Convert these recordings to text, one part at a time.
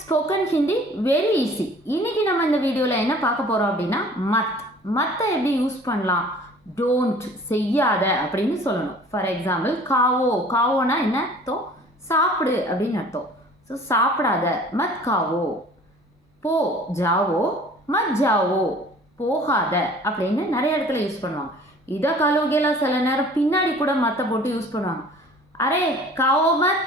Spoken Hindi very easy. இன்னைக்கு நம்ம இந்த வீடியோவில் என்ன பார்க்க போகிறோம் அப்படின்னா மத்தை எப்படி யூஸ் பண்ணலாம். டோன்ட் செய்யாத அப்படின்னு சொல்லணும். ஃபார் எக்ஸாம்பிள் காவோனா என்ன அர்த்தம்? சாப்பிடு அப்படின்னு அர்த்தம். ஸோ சாப்பிடாத மத் காவோ. போ ஜாவோ மத் ஜாவோ, போகாத அப்படின்னு நிறைய இடத்துல யூஸ் பண்ணுவாங்க. இதை கலோகியெல்லாம் சில நேரம் பின்னாடி கூட மத்தை போட்டு யூஸ் பண்ணுவாங்க. அரே காவோ மத்,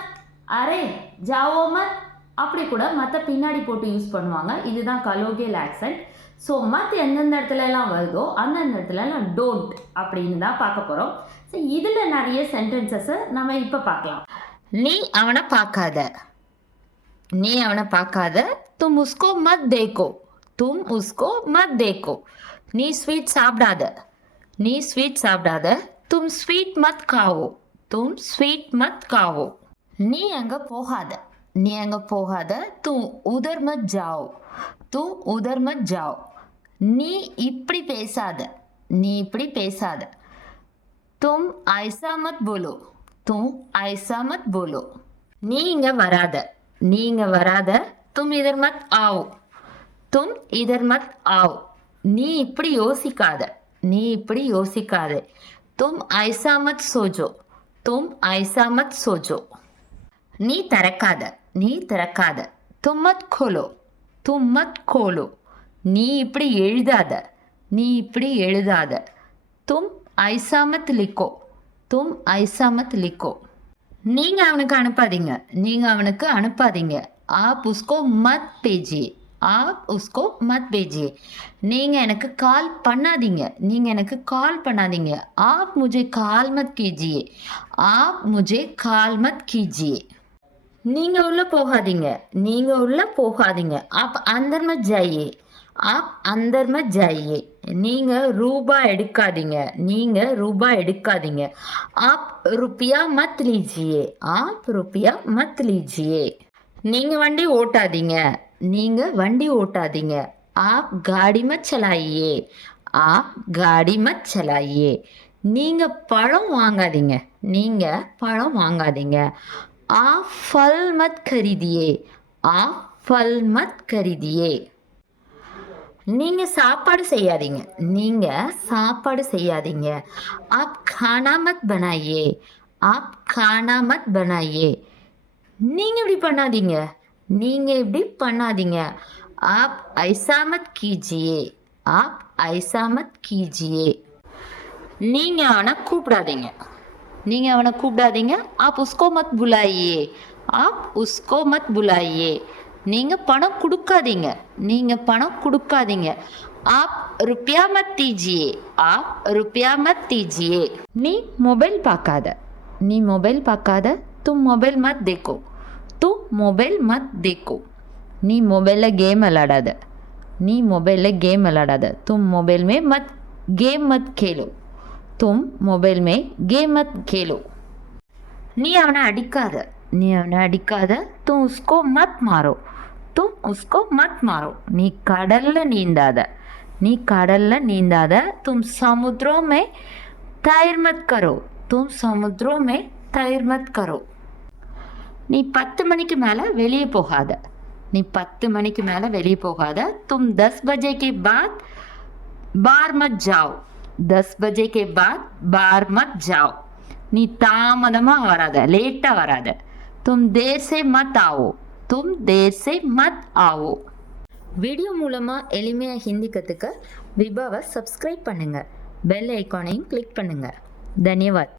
அரே ஜாவோ மத், அப்படி கூட மற்ற பின்னாடி போட்டு யூஸ் பண்ணுவாங்க. இதுதான் கலோகியல் ஆக்சென்ட். ஸோ மற்ற எந்தெந்த இடத்துலலாம் வருதோ அந்தந்த இடத்துலலாம் டோன்ட் அப்படின்னு தான் பார்க்க போகிறோம். ஸோ இதில் நிறைய சென்டென்சஸை நம்ம இப்போ பார்க்கலாம். நீ அவனை பார்க்காத, நீ அவனை பார்க்காத. தும் உஸ்கோ மத் தேக்கோ, தும் உஸ்கோ மத் தேக்கோ. நீ ஸ்வீட் சாப்பிடாத, நீ ஸ்வீட் சாப்பிடாத. தும் ஸ்வீட் மத் காவோ, தும் ஸ்வீட் மத் காவோ. நீ அங்கே போகாத, நீ அங்கே போகாத. தூ உதர் மத் ஜாவ், தூ உதர் மத் ஜாவ். நீ இப்படி பேசாத, நீ இப்படி பேசாத. தும் ஐசா மத் போலோ, தும் ஐசா மத் போலோ. நீ இங்கே வராத, நீ இங்கே வராத. தும் இதர் மத் ஆவ், தும் இதர் மத் ஆவ். நீ இப்படி யோசிக்காத, நீ இப்படி யோசிக்காத. தும் ஐசா மத் சோஜோ, தும் ஐசா மத் சோஜோ. நீ திறக்காத, நீ திறக்காத. தும் மத் கோலோ, தும் மத் கோலோ. நீ இப்படி எழுதாத, நீ இப்படி எழுதாத. தும் ஐசா மத் லிக்கோ, தும் ஐசா மத் லிக்கோ. நீங்கள் அவனுக்கு அனுப்பாதீங்க, நீங்கள் அவனுக்கு அனுப்பாதீங்க. ஆப் உஸ்கோ மத் பேஜியே, ஆப் உஸ்கோ மத் பேஜியே. நீங்கள் எனக்கு கால் பண்ணாதீங்க, நீங்கள் எனக்கு கால் பண்ணாதீங்க. ஆப் முझे கால் மத் கீஜியே, ஆப் முझे கால் மத் கீஜியே. நீங்கள் உள்ளே போகாதீங்க, நீங்கள் உள்ளே போகாதீங்க. ஆப் அந்தர் மத் ஜாயியே, ஆப் அந்தர் மத் ஜாயியே. நீங்கள் ரூபாய் எடுக்காதீங்க, நீங்கள் ரூபாய் எடுக்காதீங்க. ஆப் ருப்பியா மத் லீஜியே, ஆப் ருப்பியா மத் லீஜியே. நீங்கள் வண்டி ஓட்டாதீங்க, நீங்கள் வண்டி ஓட்டாதீங்க. ஆப் காடி மத் சலாயியே, ஆப் காடி மத் சலாயியே. நீங்கள் பழம் வாங்காதீங்க, நீங்கள் பழம் வாங்காதீங்க. आप फल मत खरीदिए, आप फल मत खरीदिए. நீங்கள் சாப்பாடு செய்யாதீங்க, நீங்கள் சாப்பாடு செய்யாதீங்க. आप खाना मत बनाइए, आप खाना मत बनाइए. நீங்கள் இப்படி பண்ணாதீங்க, நீங்கள் இப்படி பண்ணாதீங்க. आप ऐसा मत कीजिए, आप ऐसा मत कीजिए. நீங்கள் அவனை கூப்பிடாதீங்க, நீங்கள் அவனை கூப்பிடாதீங்க. ஆப் உஸ்கோ மத் புலாயியே, ஆப் உஸ்கோ மத் புலாயியே. நீங்கள் பணம் கொடுக்காதீங்க, நீங்கள் பணம் கொடுக்காதீங்க. ஆப் ருப்பியா மத் தீஜியே, ஆப் ருப்பியா மத் தீஜியே. நீ மொபைல் பார்க்காத, நீ மொபைல் பார்க்காத. தும் மொபைல் மத் தேக்கோ, தும் மொபைல் மத் தேக்கோ. நீ மொபைலில் கேம் விளாடாத, நீ மொபைலில் கேம் விளாடாத. தும் மொபைல் மே மத் கேம் மத் கேலோ, தும் மொபைல் மே கேம் மத் கேலோ. நீ அவனை அடிக்காத, நீ அவனை அடிக்காத. தும் உஸ்கோ மத் மாரோ, தும் உஸ்கோ மத் மாரோ. நீ கடலில் நீந்தாத, நீ கடலில் நீந்தாத. தும் சமுத்ரோ மே தயிர் மத் கரோ, தும் சமுத்ரோ மே தயிர் மத் கரோ. நீ 10 மணிக்கு மேலே வெளியே போகாத, நீ 10 மணிக்கு மேலே வெளியே போகாத. தும் 10 பஜே கே பாத் பார் மத் ஜாவ், 10 பஜே கே பாத் பார் மத் ஜாவ். நீ தாமதமாக வராத, லேட்டாக வராத. தும் தேர் சே மத் ஆவோ, தும் தேர் சே மத் ஆவோ. வீடியோ மூலமாக எளிமையாக ஹிந்தி கற்றுக்க விபாவை சப்ஸ்கிரைப் பண்ணுங்கள், பெல் ஐக்கானையும் கிளிக் பண்ணுங்கள். தன்யவாத்.